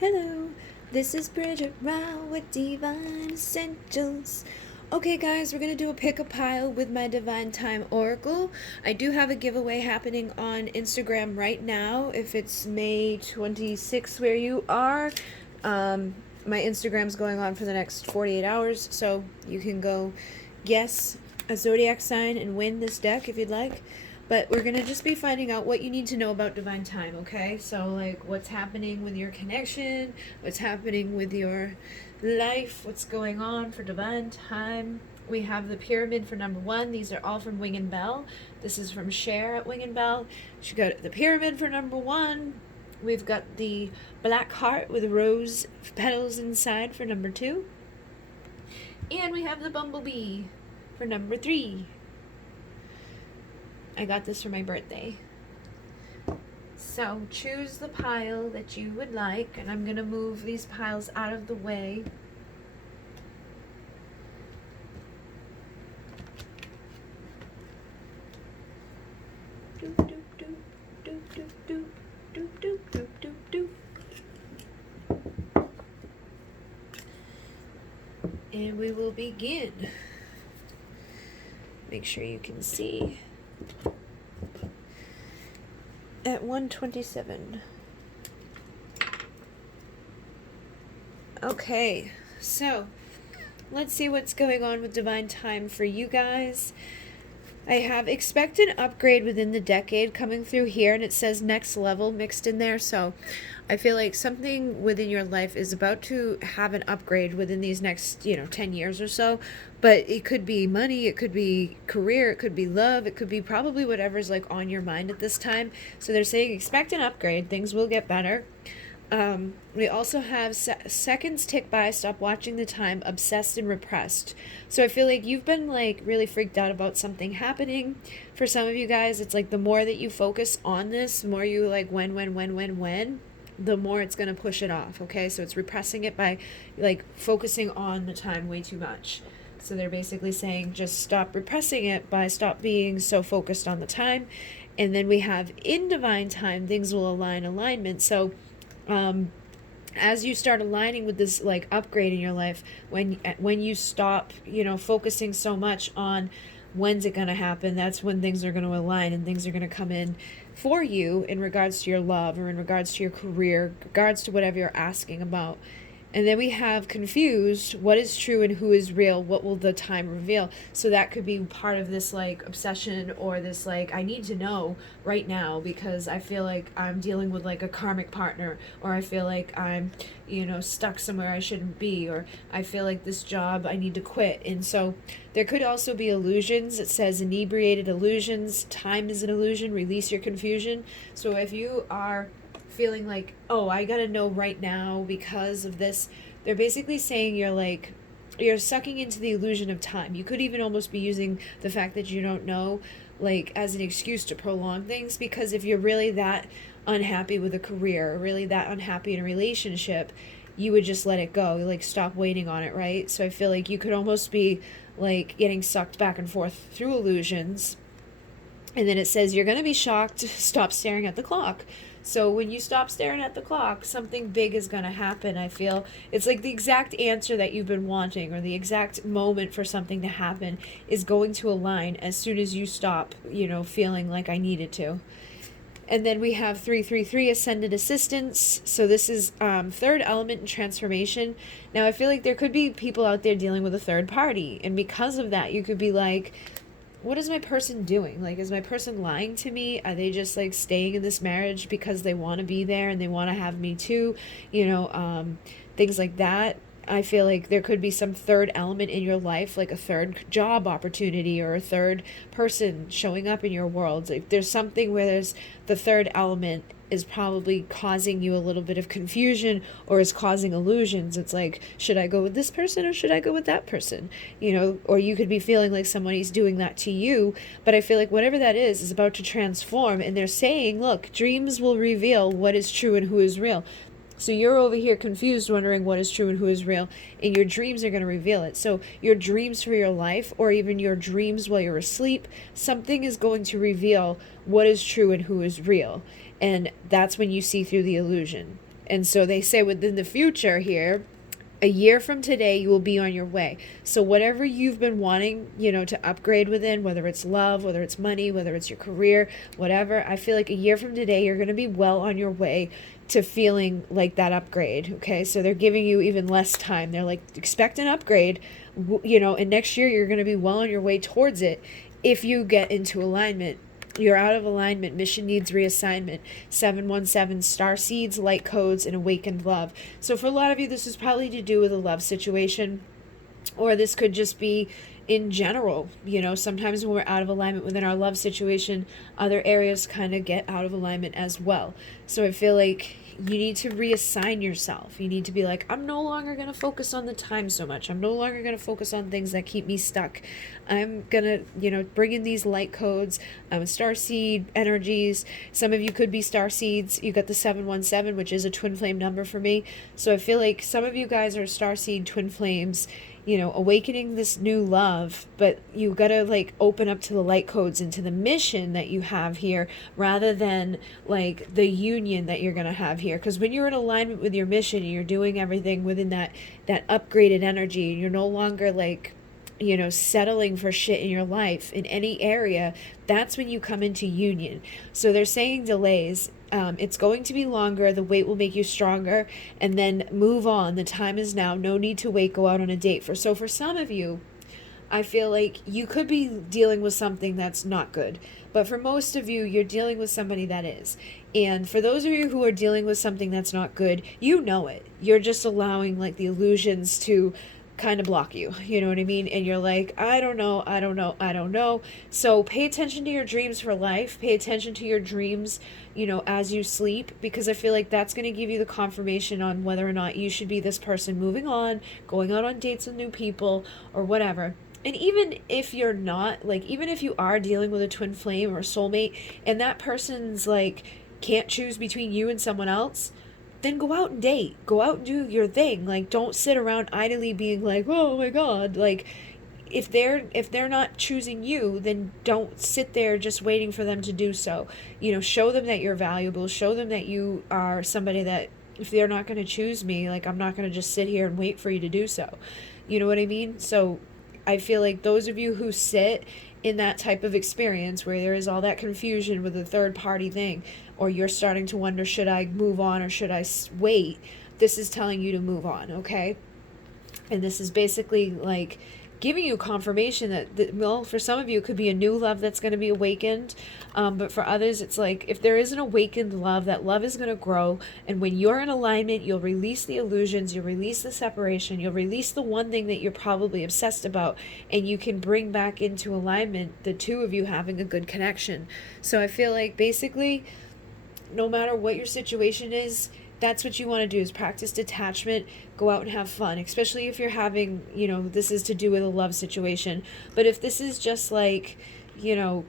Hello, this is Bridget Rau with Divine Essentials. Okay guys, we're going to do a pick a pile with my Divine Time Oracle. I do have a giveaway happening on Instagram right now. If it's May 26th where you are, my Instagram's going on for the next 48 hours, so you can go guess a zodiac sign and win this deck if you'd like. But we're going to just be finding out what you need to know about Divine Time, okay? So, like, what's happening with your connection, what's happening with your life, what's going on for Divine Time. We have the pyramid for number 1. These are all from Wing and Bell. This is from Cher at Wing and Bell. She got the pyramid for number 1. We've got the black heart with rose petals inside for number 2. And we have the bumblebee for number 3. I got this for my birthday. So choose the pile that you would like, and I'm going to move these piles out of the way. Doop, doop, doop, doop, doop, doop, doop, doop, doop, doop. And we will begin. Make sure you can see. At 1:27. Okay, so let's see what's going on with Divine Time for you guys. I have expect an upgrade within the decade coming through here, and it says next level mixed in there, so I feel like something within your life is about to have an upgrade within these next, 10 years or so. But it could be money, it could be career, it could be love, it could be probably whatever's like on your mind at this time. So they're saying expect an upgrade, things will get better. We also have seconds tick by, stop watching the time, obsessed and repressed. So I feel like you've been like really freaked out about something happening. For some of you guys, it's like the more that you focus on this, the more you like when, the more it's going to push it off. Okay, so it's repressing it by like focusing on the time way too much. So they're basically saying just stop repressing it by stop being so focused on the time. And then we have in Divine Time, things will alignment. So as you start aligning with this like upgrade in your life, when you stop, focusing so much on when's it going to happen, that's when things are going to align and things are going to come in for you in regards to your love or in regards to your career, regards to whatever you're asking about. And then we have confused, what is true and who is real, what will the time reveal? So that could be part of this like obsession or this like I need to know right now because I feel like I'm dealing with like a karmic partner, or I feel like I'm stuck somewhere I shouldn't be, or I feel like this job I need to quit. And so there could also be illusions. It says inebriated illusions, time is an illusion, release your confusion. So if you are feeling like, oh, I gotta know right now because of this, they're basically saying you're sucking into the illusion of time. You could even almost be using the fact that you don't know like as an excuse to prolong things, because if you're really that unhappy with a career, or really that unhappy in a relationship, you would just let it go, like stop waiting on it, right? So I feel like you could almost be like getting sucked back and forth through illusions. And then it says you're going to be shocked, stop staring at the clock. So when you stop staring at the clock, something big is going to happen. I feel it's like the exact answer that you've been wanting, or the exact moment for something to happen is going to align as soon as you stop, feeling like I needed to. And then we have 333 Ascended Assistance. So this is third element in transformation. Now I feel like there could be people out there dealing with a third party. And because of that, you could be like, what is my person doing? Like, is my person lying to me? Are they just like staying in this marriage because they want to be there and they want to have me too? Things like that. I feel like there could be some third element in your life, like a third job opportunity or a third person showing up in your world. Like there's something where there's the third element is probably causing you a little bit of confusion or is causing illusions. It's like, should I go with this person or should I go with that person? Or you could be feeling like somebody's doing that to you, but I feel like whatever that is about to transform, and they're saying, look, dreams will reveal what is true and who is real. So you're over here confused, wondering what is true and who is real, and your dreams are going to reveal it. So your dreams for your life, or even your dreams while you're asleep, something is going to reveal what is true and who is real. And that's when you see through the illusion. And so they say within the future here, a year from today, you will be on your way. So whatever you've been wanting, to upgrade within, whether it's love, whether it's money, whether it's your career, whatever, I feel like a year from today, you're going to be well on your way to feeling like that upgrade. Okay. So they're giving you even less time. They're like, expect an upgrade, and next year you're going to be well on your way towards it if you get into alignment. You're out of alignment. Mission needs reassignment. 717, starseeds, light codes, and awakened love. So for a lot of you, this is probably to do with a love situation, or this could just be in general. Sometimes when we're out of alignment within our love situation, other areas kind of get out of alignment as well. So I feel like you need to reassign yourself. You need to be like, I'm no longer going to focus on the time so much. I'm no longer going to focus on things that keep me stuck. I'm going to, bring in these light codes. I'm a starseed energies. Some of you could be starseeds. You got the 717, which is a twin flame number for me. So I feel like some of you guys are starseed twin flames, awakening this new love, but you got to open up to the light codes and to the mission that you have here, rather than the union that you're going to have here. Because when you're in alignment with your mission and you're doing everything within that upgraded energy, you're no longer settling for shit in your life in any area, that's when you come into union. So they're saying delays. It's going to be longer. The wait will make you stronger, and then move on. The time is now. No need to wait. Go out on a date. For some of you, I feel like you could be dealing with something that's not good, but for most of you, you're dealing with somebody that is. And for those of you who are dealing with something that's not good, you know it. You're just allowing the illusions to kind of block you, you know what I mean? And you're like, I don't know. So pay attention to your dreams for life. Pay attention to your dreams, as you sleep, because I feel like that's going to give you the confirmation on whether or not you should be this person moving on, going out on dates with new people, or whatever. And even if you're not, even if you are dealing with a twin flame or a soulmate, and that person's can't choose between you and someone else, then go out and date. Go out and do your thing. Don't sit around idly being like, oh my God. If they're not choosing you, then don't sit there just waiting for them to do so. Show them that you're valuable. Show them that you are somebody that, if they're not going to choose me, I'm not going to just sit here and wait for you to do so. You know what I mean? So I feel like those of you who sit in that type of experience where there is all that confusion with the third party thing, or you're starting to wonder, should I move on or should I wait? This is telling you to move on, okay? And this is basically giving you confirmation that, well, for some of you, it could be a new love that's going to be awakened. But for others, it's if there is an awakened love, that love is going to grow. And when you're in alignment, you'll release the illusions, you'll release the separation, you'll release the one thing that you're probably obsessed about, and you can bring back into alignment the two of you having a good connection. So I feel basically, no matter what your situation is, that's what you want to do, is practice detachment, go out and have fun, especially if you're having, this is to do with a love situation. But if this is just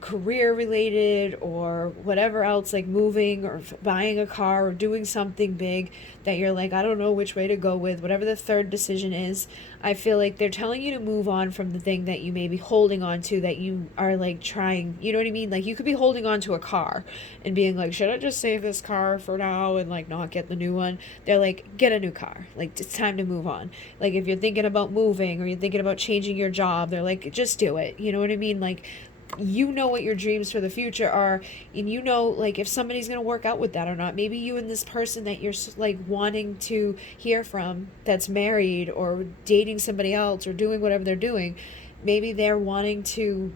career related or whatever else, moving or buying a car or doing something big that you're I don't know which way to go with, whatever the third decision is, I feel they're telling you to move on from the thing that you may be holding on to, that you are trying, you know what I mean? You could be holding on to a car and being should I just save this car for now and not get the new one? They're get a new car. It's time to move on. If you're thinking about moving or you're thinking about changing your job, they're just do it. You know what I mean? You know what your dreams for the future are, and if somebody's going to work out with that or not. Maybe you and this person that you're wanting to hear from, that's married or dating somebody else or doing whatever they're doing, maybe they're wanting to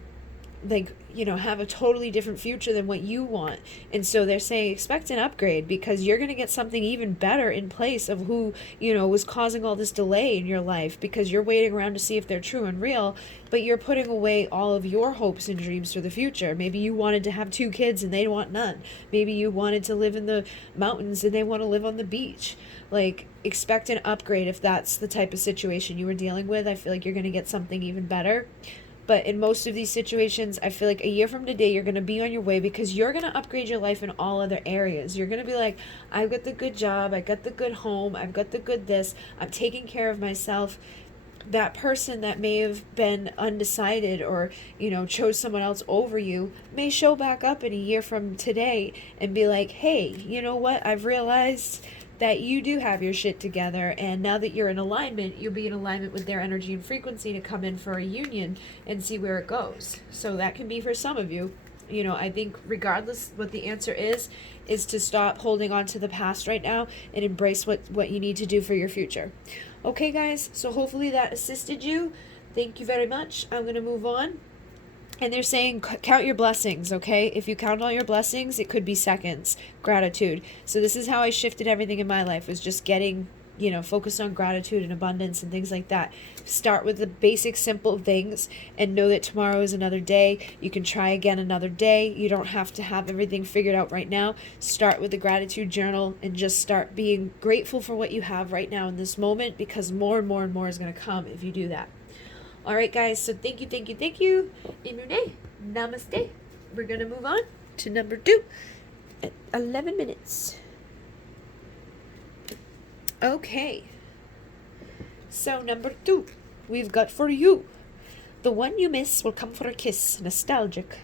have a totally different future than what you want. And so they're saying expect an upgrade, because you're going to get something even better in place of who, was causing all this delay in your life, because you're waiting around to see if they're true and real, but you're putting away all of your hopes and dreams for the future. Maybe you wanted to have 2 kids and they want none. Maybe you wanted to live in the mountains and they want to live on the beach. Expect an upgrade if that's the type of situation you were dealing with. I feel you're going to get something even better. But in most of these situations, I feel a year from today, you're going to be on your way, because you're going to upgrade your life in all other areas. You're going to be I've got the good job, I got the good home, I've got the good this, I'm taking care of myself. That person that may have been undecided or, chose someone else over you may show back up in a year from today and be hey, you know what? I've realized that you do have your shit together, and now that you're in alignment, you'll be in alignment with their energy and frequency to come in for a union and see where it goes. So that can be for some of you. You know, I think regardless what the answer is to stop holding on to the past right now and embrace what you need to do for your future. Okay, guys, so hopefully that assisted you. Thank you very much. I'm going to move on. And they're saying count your blessings, okay? If you count all your blessings, it could be seconds. Gratitude. So this is how I shifted everything in my life, was just getting, you know, focused on gratitude and abundance and things like that. Start with the basic, simple things and know that tomorrow is another day. You can try again another day. You don't have to have everything figured out right now. Start with the gratitude journal and just start being grateful for what you have right now in this moment, because more and more and more is going to come if you do that. All right, guys, so thank you. Imune, namaste. We're going to move on to number 2 at 11 minutes. Okay. So number 2, we've got for you. The one you miss will come for a kiss. Nostalgic.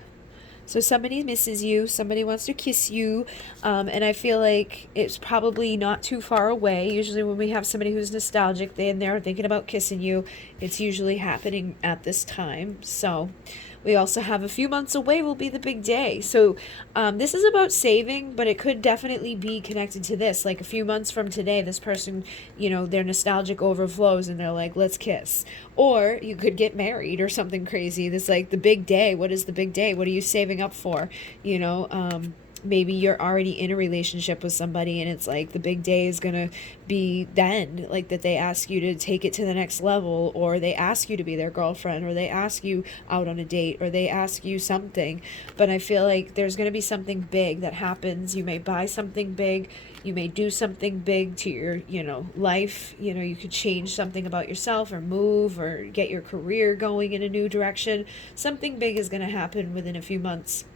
So somebody misses you, somebody wants to kiss you, and I feel like it's probably not too far away. Usually when we have somebody who's nostalgic, they're thinking about kissing you, it's usually happening at this time. So we also have a few months away will be the big day. So this is about saving, but it could definitely be connected to this. Like a few months from today, this person, you know, their nostalgic overflows and they're like, let's kiss. Or you could get married or something crazy. This like the big day. What is the big day? What are you saving up for? You know, maybe you're already in a relationship with somebody and it's like the big day is going to be then, like that they ask you to take it to the next level, or they ask you to be their girlfriend, or they ask you out on a date, or they ask you something. But I feel like there's going to be something big that happens. You may buy something big. You may do something big to your, you know, life. You know, you could change something about yourself or move or get your career going in a new direction. Something big is going to happen within a few months.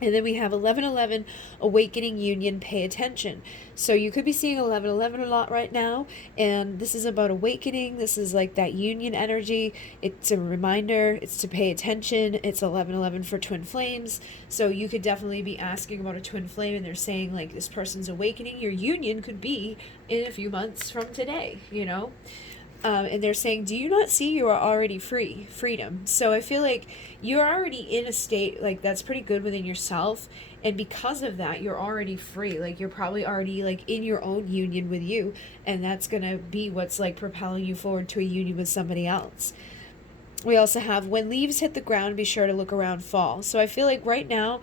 And then we have 1111, awakening union, pay attention. So you could be seeing 1111 a lot right now, and this is about awakening. This is like that union energy. It's a reminder. It's to pay attention. It's 1111 for twin flames. So you could definitely be asking about a twin flame, and they're saying like this person's awakening. Your union could be in a few months from today, you know? And they're saying, do you not see you are already free? Freedom. So I feel like you're already in a state like that's pretty good within yourself. And because of that, you're already free. Like you're probably already like in your own union with you. And that's going to be what's like propelling you forward to a union with somebody else. We also have, when leaves hit the ground, be sure to look around, fall. So I feel like right now,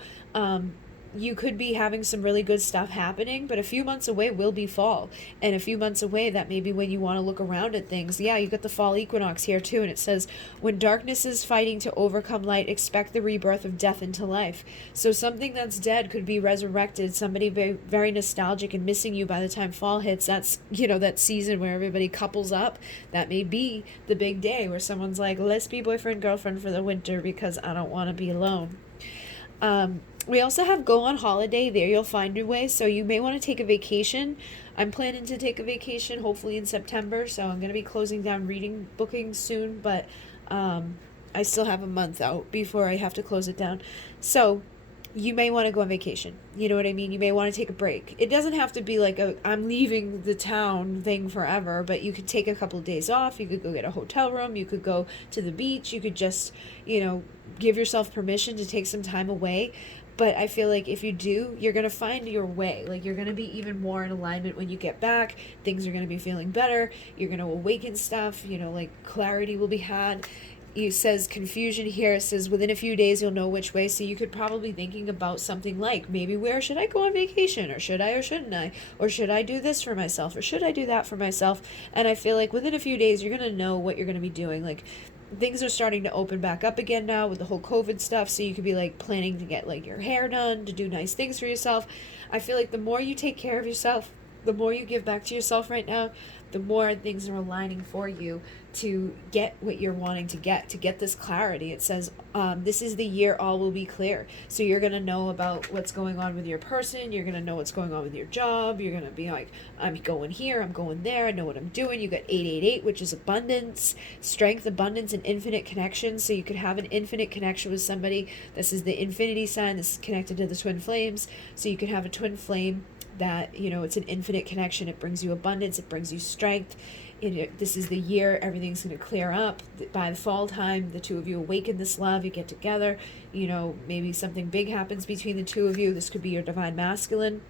you could be having some really good stuff happening, but a few months away will be fall. And a few months away, that may be when you want to look around at things. Yeah, you got the fall equinox here too, and it says, when darkness is fighting to overcome light, expect the rebirth of death into life. So something that's dead could be resurrected. Somebody very, very nostalgic and missing you by the time fall hits. That's, you know, that season where everybody couples up. That may be the big day where someone's like, let's be boyfriend, girlfriend for the winter because I don't want to be alone. We also have go on holiday. There you'll find your way. So you may want to take a vacation. I'm planning to take a vacation hopefully in September. So I'm going to be closing down reading bookings soon. But I still have a month out before I have to close it down. So you may want to go on vacation. You know what I mean? You may want to take a break. It doesn't have to be like a I'm leaving the town thing forever, but you could take a couple of days off. You could go get a hotel room. You could go to the beach. You could just, you know, give yourself permission to take some time away. But I feel like if you do, you're going to find your way. Like you're going to be even more in alignment when you get back. Things are going to be feeling better. You're going to awaken stuff, you know, like clarity will be had. It says confusion here. It says within a few days you'll know which way. So you could probably be thinking about something like maybe where should I go on vacation, or should I or shouldn't I, or should I do this for myself, or should I do that for myself? And I feel like within a few days you're going to know what you're going to be doing. Like things are starting to open back up again now with the whole COVID stuff. So you could be like planning to get like your hair done, to do nice things for yourself. I feel like the more you take care of yourself, the more you give back to yourself right now, the more things are aligning for you to get what you're wanting to get this clarity. It says, this is the year all will be clear. So you're going to know about what's going on with your person. You're going to know what's going on with your job. You're going to be like, I'm going here, I'm going there. I know what I'm doing. You got 888, which is abundance, strength, abundance, and infinite connection. So you could have an infinite connection with somebody. This is the infinity sign. This is connected to the twin flames. So you could have a twin flame that, you know, it's an infinite connection. It brings you abundance. It brings you strength. This is the year everything's going to clear up. By the fall time, the two of you awaken this love. You get together. You know, maybe something big happens between the two of you. This could be your divine masculine.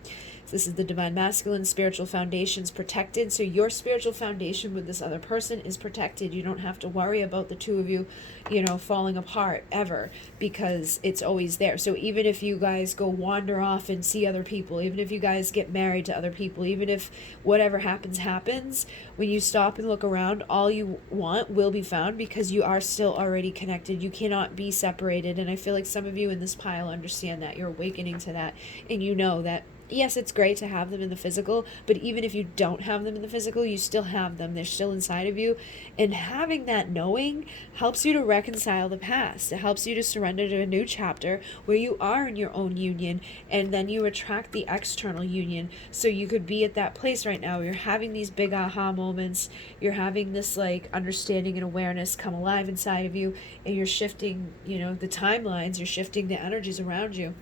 So this is the divine masculine. Spiritual foundation's protected. So your spiritual foundation with this other person is protected. You don't have to worry about the two of you, you know, falling apart ever, because it's always there. So even if you guys go wander off and see other people, even if you guys get married to other people, even if whatever happens, when you stop and look around, all you want will be found, because you are still already connected. You cannot be separated. And I feel like some of you in this pile understand that. You're awakening to that, and you know that yes, it's great to have them in the physical, but even if you don't have them in the physical, you still have them. They're still inside of you. And having that knowing helps you to reconcile the past. It helps you to surrender to a new chapter where you are in your own union, and then you attract the external union. So you could be at that place right now where you're having these big aha moments. You're having this like understanding and awareness come alive inside of you, and you're shifting, you know, the timelines, you're shifting the energies around you.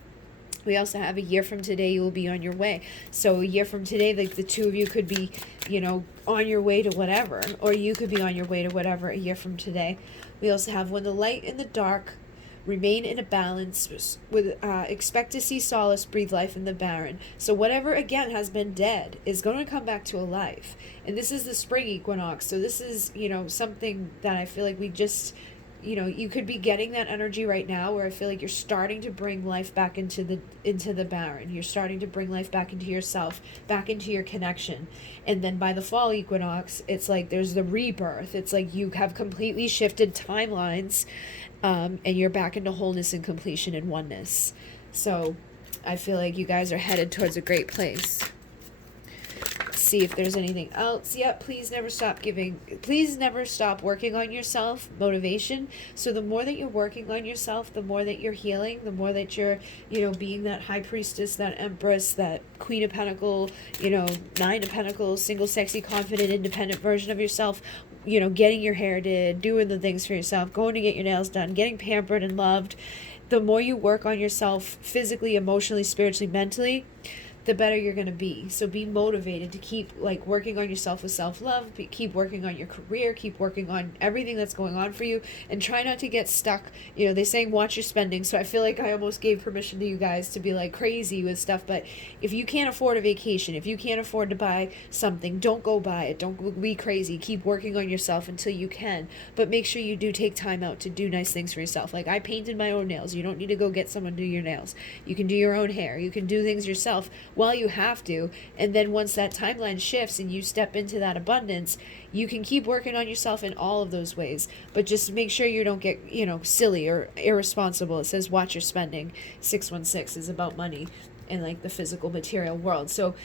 We also have a year from today, you will be on your way. So a year from today, like the two of you could be, you know, on your way to whatever, or you could be on your way to whatever a year from today. We also have when the light and the dark remain in a balance, with expect to see solace, breathe life in the barren. So whatever again has been dead is going to come back to a life. And this is the spring equinox. So this is, you know, something that I feel like we just, you know, you could be getting that energy right now where I feel like you're starting to bring life back into the barren. You're starting to bring life back into yourself, back into your connection. And then by the fall equinox, it's like there's the rebirth. It's like you have completely shifted timelines, and you're back into wholeness and completion and oneness. So I feel like you guys are headed towards a great place. See if there's anything else. Yep, please never stop giving. Please never stop working on yourself. Motivation. So the more that you're working on yourself, the more that you're healing, the more that you're, you know, being that high priestess, that empress, that queen of pentacles, you know, nine of pentacles, single, sexy, confident, independent version of yourself, you know, getting your hair did, doing the things for yourself, going to get your nails done, getting pampered and loved. The more you work on yourself physically, emotionally, spiritually, mentally, the better you're going to be. So be motivated to keep like working on yourself with self-love, keep working on your career, keep working on everything that's going on for you, and try not to get stuck. You know, they're saying watch your spending, so I feel like I almost gave permission to you guys to be like crazy with stuff. But if you can't afford a vacation, if you can't afford to buy something, don't go buy it. Don't be crazy. Keep working on yourself until you can, but make sure you do take time out to do nice things for yourself. Like I painted my own nails. You don't need to go get someone to do your nails. You can do your own hair. You can do things yourself while you have to. And then once that timeline shifts and you step into that abundance, you can keep working on yourself in all of those ways. But just make sure you don't get, you know, silly or irresponsible. It says watch your spending. 616 is about money in like the physical material world. So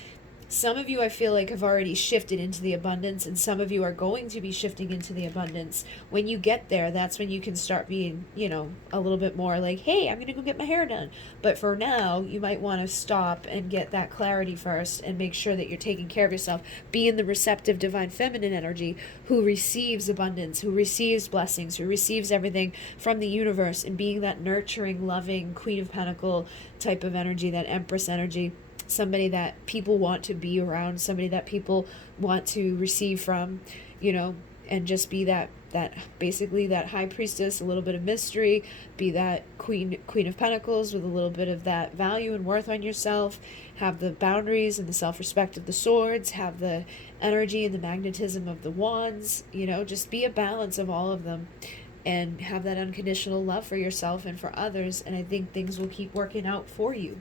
some of you, I feel like, have already shifted into the abundance, and some of you are going to be shifting into the abundance. When you get there, that's when you can start being, you know, a little bit more like, hey, I'm going to go get my hair done. But for now, you might want to stop and get that clarity first and make sure that you're taking care of yourself. Be in the receptive divine feminine energy who receives abundance, who receives blessings, who receives everything from the universe, and being that nurturing, loving Queen of Pentacle type of energy, that Empress energy. Somebody that people want to be around, somebody that people want to receive from, you know, and just be that basically that high priestess, a little bit of mystery, be that queen of pentacles with a little bit of that value and worth on yourself, have the boundaries and the self-respect of the swords, have the energy and the magnetism of the wands, you know, just be a balance of all of them. And have that unconditional love for yourself and for others, and I think things will keep working out for you.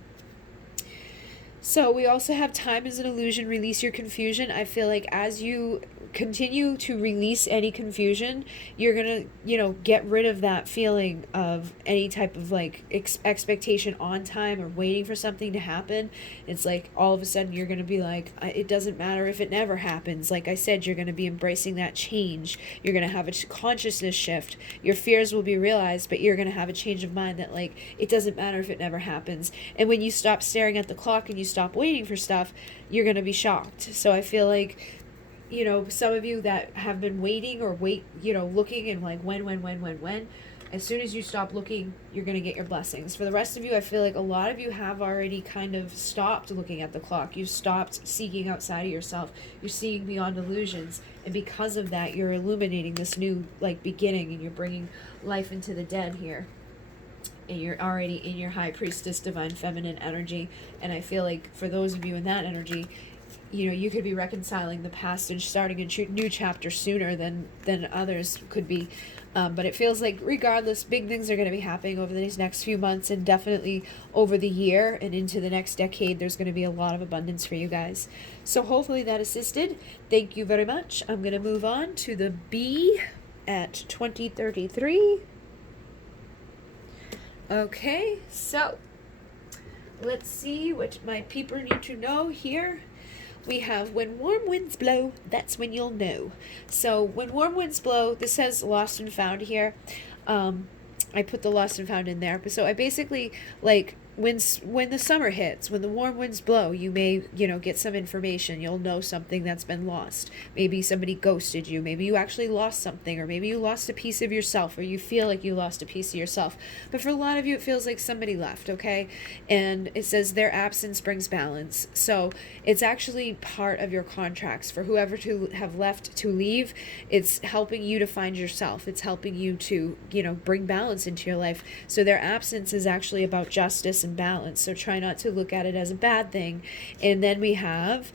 So we also have time is an illusion, release your confusion. I feel like as you continue to release any confusion, you're going to, you know, get rid of that feeling of any type of like expectation on time or waiting for something to happen. It's like all of a sudden you're going to be like, it doesn't matter if it never happens. Like I said, you're going to be embracing that change. You're going to have a consciousness shift. Your fears will be realized, but you're going to have a change of mind that like, it doesn't matter if it never happens. And when you stop staring at the clock and you stop waiting for stuff, you're going to be shocked. So I feel like, you know, some of you that have been waiting or you know, looking and like when, As soon as you stop looking, you're going to get your blessings. For the rest of you, I feel like a lot of you have already kind of stopped looking at the clock. You've stopped seeking outside of yourself. You're seeing beyond illusions. And because of that, you're illuminating this new, like, beginning, and you're bringing life into the dead here. And you're already in your high priestess divine feminine energy. And I feel like for those of you in that energy, you know, you could be reconciling the past and starting a new chapter sooner than others could be. But it feels like regardless, big things are going to be happening over these next few months, and definitely over the year and into the next decade. There's going to be a lot of abundance for you guys. So hopefully that assisted. Thank you very much. I'm going to move on to the B at 2033. Okay, so let's see what my people need to know here. We have, when warm winds blow, that's when you'll know. So when warm winds blow, this says lost and found here. I put the lost and found in there. So I basically, like, when the summer hits, when the warm winds blow, you may, get some information. You'll know something that's been lost. Maybe somebody ghosted you. Maybe you actually lost something, or maybe you lost a piece of yourself, or you feel like you lost a piece of yourself. But for a lot of you, it feels like somebody left, okay? And it says their absence brings balance. So it's actually part of your contracts. For whoever to have left to leave, it's helping you to find yourself. It's helping you to, bring balance into your life. So their absence is actually about justice and balance. So try not to look at it as a bad thing. And then we have,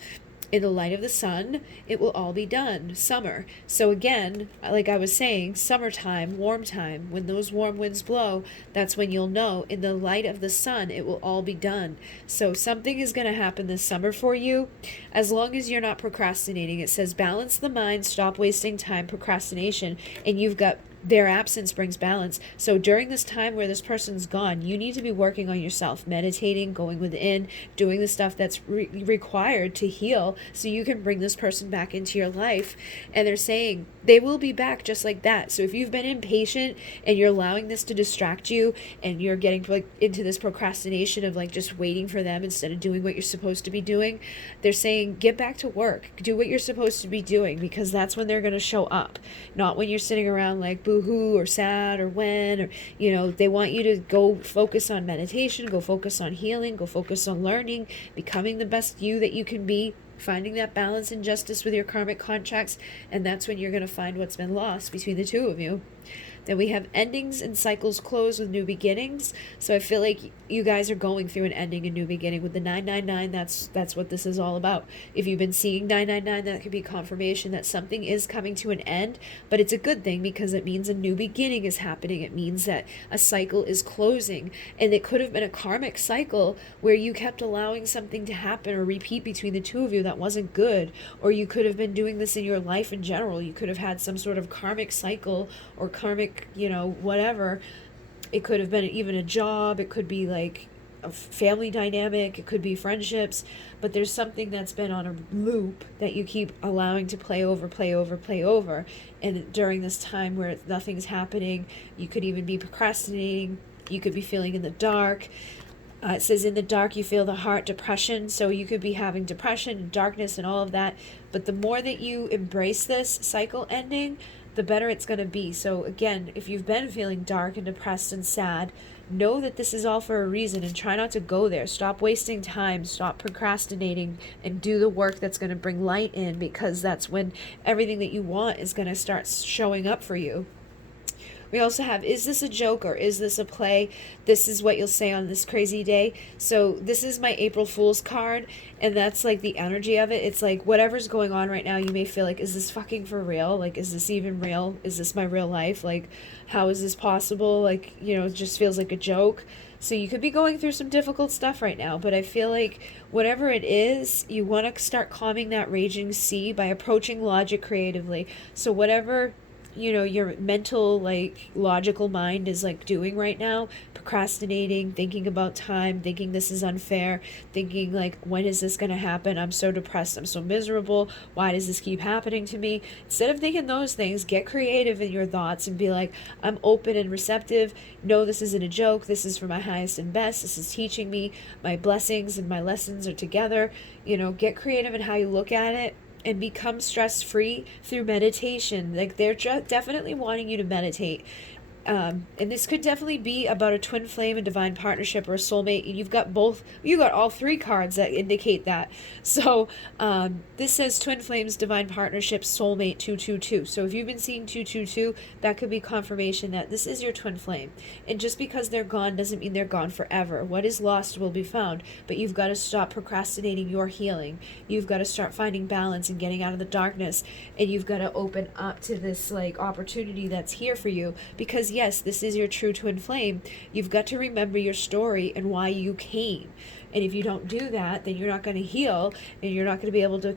in the light of the sun, it will all be done. Summer. So again, like I was saying, summertime, warm time, when those warm winds blow, that's when you'll know. In the light of the sun, it will all be done. So something is going to happen this summer for you, as long as you're not procrastinating. It says balance the mind, stop wasting time, procrastination, and you've got their absence brings balance. So during this time where this person's gone, you need to be working on yourself, meditating, going within, doing the stuff that's required to heal, so you can bring this person back into your life. And they're saying they will be back just like that. So if you've been impatient and you're allowing this to distract you, and you're getting into this procrastination of just waiting for them instead of doing what you're supposed to be doing, they're saying get back to work, do what you're supposed to be doing, because that's when they're going to show up, not when you're sitting around like boo-hoo or sad or when, or they want you to go focus on meditation, go focus on healing, go focus on learning, becoming the best you that you can be, finding that balance and justice with your karmic contracts. And that's when you're going to find what's been lost between the two of you. Then we have endings and cycles close with new beginnings. So I feel like you guys are going through an ending and new beginning with the 999. That's what this is all about. If you've been seeing 999, that could be confirmation that something is coming to an end, but it's a good thing because it means a new beginning is happening. It means that a cycle is closing, and it could have been a karmic cycle where you kept allowing something to happen or repeat between the two of you that wasn't good, or you could have been doing this in your life in general. You could have had some sort of karmic cycle or karmic, whatever. It could have been even a job. It could be like a family dynamic. It could be friendships. But there's something that's been on a loop that you keep allowing to play over. And during this time where nothing's happening, you could even be procrastinating. You could be feeling in the dark. It says in the dark you feel the heart depression. So you could be having depression and darkness and all of that. But the more that you embrace this cycle ending, the better it's going to be. So again, if you've been feeling dark and depressed and sad, know that this is all for a reason, and try not to go there. Stop wasting time, stop procrastinating, and do the work that's going to bring light in, because that's when everything that you want is going to start showing up for you. We also have, is this a joke or is this a play? This is what you'll say on this crazy day. So this is my April Fool's card, and that's like the energy of it. It's like whatever's going on right now, you may feel like, is this fucking for real? Like, is this even real? Is this my real life? Like, how is this possible? Like, it just feels like a joke. So you could be going through some difficult stuff right now, but I feel like whatever it is, you want to start calming that raging sea by approaching logic creatively. So whatever your mental, logical mind is doing right now, procrastinating, thinking about time, thinking this is unfair, thinking when is this going to happen? I'm so depressed, I'm so miserable, why does this keep happening to me? Instead of thinking those things, get creative in your thoughts and be like, I'm open and receptive. No, this isn't a joke. This is for my highest and best. This is teaching me. My blessings and my lessons are together. Get creative in how you look at it, and become stress-free through meditation. They're definitely wanting you to meditate. And this could definitely be about a twin flame, a divine partnership, or a soulmate. And you've got both, you got all three cards that indicate that. So this says twin flames, divine partnership, soulmate, 222. So if you've been seeing 222, that could be confirmation that this is your twin flame. And just because they're gone doesn't mean they're gone forever. What is lost will be found. But you've got to stop procrastinating your healing. You've got to start finding balance and getting out of the darkness. And you've got to open up to this like opportunity that's here for you. Because yes, this is your true twin flame. You've got to remember your story and why you came. And if you don't do that, then you're not going to heal, and you're not going to be able to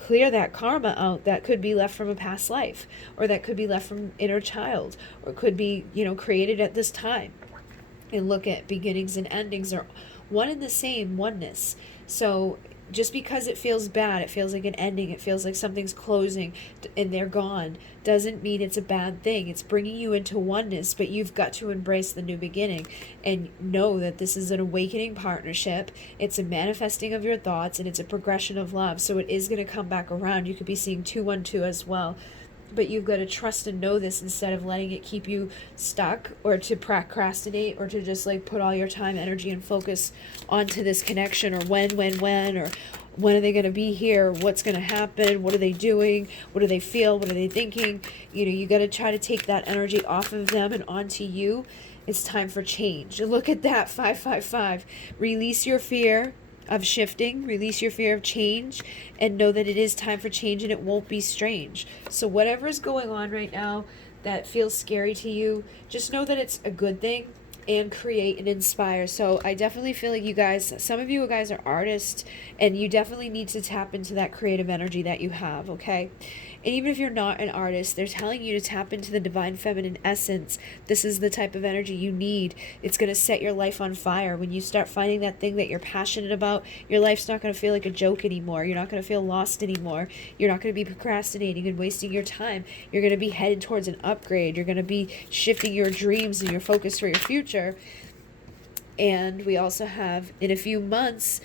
clear that karma out that could be left from a past life, or that could be left from inner child, or could be, created at this time. And look at beginnings and endings are one and the same oneness. So just because it feels bad, it feels like an ending, it feels like something's closing and they're gone, doesn't mean it's a bad thing. It's bringing you into oneness, but you've got to embrace the new beginning and know that this is an awakening partnership. It's a manifesting of your thoughts, and it's a progression of love. So it is going to come back around. You could be seeing 212 as well. But you've got to trust and know this instead of letting it keep you stuck, or to procrastinate, or to just like put all your time, energy, and focus onto this connection, or when, or when are they going to be here? What's going to happen? What are they doing? What do they feel? What are they thinking? You got to try to take that energy off of them and onto you. It's time for change. Look at that, 555. Release your fear of shifting, release your fear of change, and know that it is time for change, and it won't be strange. So whatever is going on right now that feels scary to you, just know that it's a good thing, and create and inspire. So I definitely feel like you guys, some of you guys are artists, and you definitely need to tap into that creative energy that you have, okay? And even if you're not an artist, they're telling you to tap into the divine feminine essence. This is the type of energy you need. It's going to set your life on fire. When you start finding that thing that you're passionate about, your life's not going to feel like a joke anymore. You're not going to feel lost anymore. You're not going to be procrastinating and wasting your time. You're going to be headed towards an upgrade. You're going to be shifting your dreams and your focus for your future. And we also have, in a few months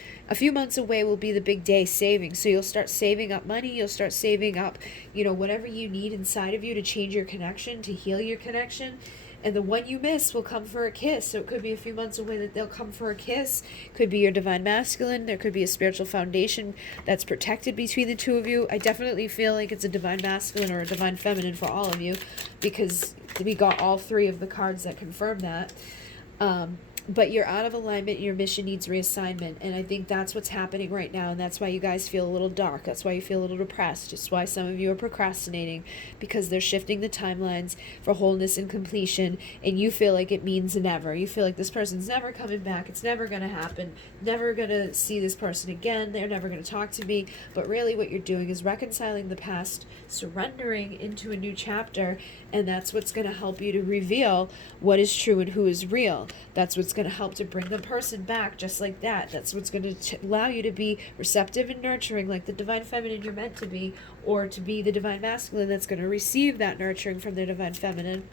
away will be the big day saving. So you'll start saving up money. You'll start saving up, whatever you need inside of you to change your connection, to heal your connection. And the one you miss will come for a kiss. So it could be a few months away that they'll come for a kiss. Could be your divine masculine. There could be a spiritual foundation that's protected between the two of you. I definitely feel like it's a divine masculine or a divine feminine for all of you, because we got all three of the cards that confirm that. But you're out of alignment, and your mission needs reassignment. And I think that's what's happening right now. And that's why you guys feel a little dark. That's why you feel a little depressed. It's why some of you are procrastinating, because they're shifting the timelines for wholeness and completion. And you feel like it means never. You feel like this person's never coming back. It's never going to happen. Never going to see this person again. They're never going to talk to me. But really what you're doing is reconciling the past, surrendering into a new chapter. And that's what's going to help you to reveal what is true and who is real. That's what's going to help to bring the person back just like that. That's what's going to allow you to be receptive and nurturing like the divine feminine you're meant to be, or to be the divine masculine that's going to receive that nurturing from the divine feminine.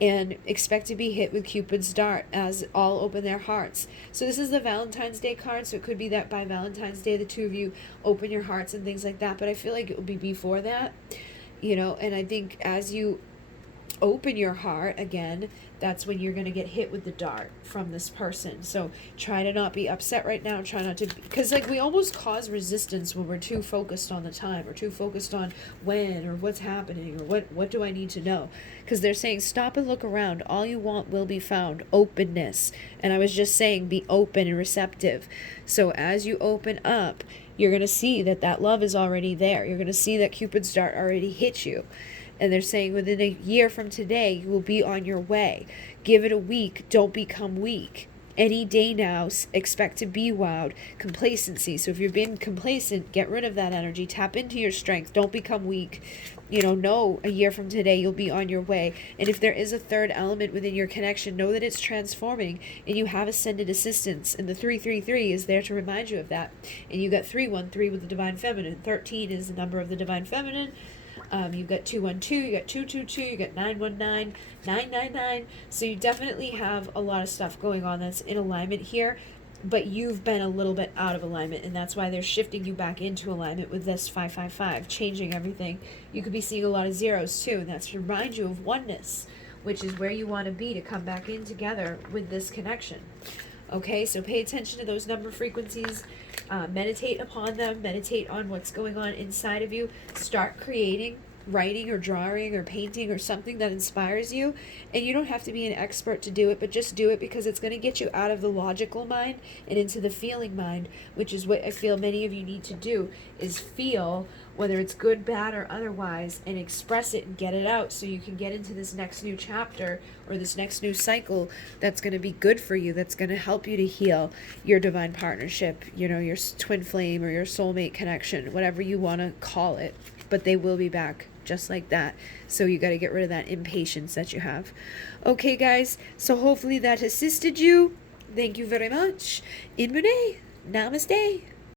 And expect to be hit with Cupid's dart as all open their hearts. So this is the Valentine's Day card, so it could be that by Valentine's Day the two of you open your hearts and things like that, but I feel like it will be before that, and I think as you open your heart again, that's when you're going to get hit with the dart from this person. So try to not be upset right now. Try not to, because we almost cause resistance when we're too focused on the time, or too focused on when, or what's happening, or what do I need to know? Because they're saying stop and look around. All you want will be found. Openness. And I was just saying be open and receptive. So as you open up, you're going to see that love is already there. You're going to see that Cupid's dart already hit you. And they're saying within a year from today, you will be on your way. Give it a week. Don't become weak. Any day now, expect to be wowed. Complacency. So if you're being complacent, get rid of that energy. Tap into your strength. Don't become weak. Know a year from today, you'll be on your way. And if there is a third element within your connection, know that it's transforming, and you have ascended assistance. And the 333 is there to remind you of that. And you got 313 with the divine feminine. 13 is the number of the divine feminine. You've got 212, you got 222, you got 919, 999. So you definitely have a lot of stuff going on that's in alignment here, but you've been a little bit out of alignment, and that's why they're shifting you back into alignment with this 555, changing everything. You could be seeing a lot of zeros too, and that's to remind you of oneness. which is where you want to be to come back in together with this connection. Okay, so pay attention to those number frequencies, meditate upon them, meditate on what's going on inside of you, start creating, writing or drawing or painting or something that inspires you. And you don't have to be an expert to do it, but just do it because it's going to get you out of the logical mind and into the feeling mind, which is what I feel many of you need to do, is feel, whether it's good, bad, or otherwise, and express it and get it out so you can get into this next new chapter or this next new cycle that's going to be good for you, that's going to help you to heal your divine partnership, you know, your twin flame or your soulmate connection, whatever you want to call it. But they will be back just like that. So you got to get rid of that impatience that you have. Okay, guys, so hopefully that assisted you. Thank you very much. In Namaste.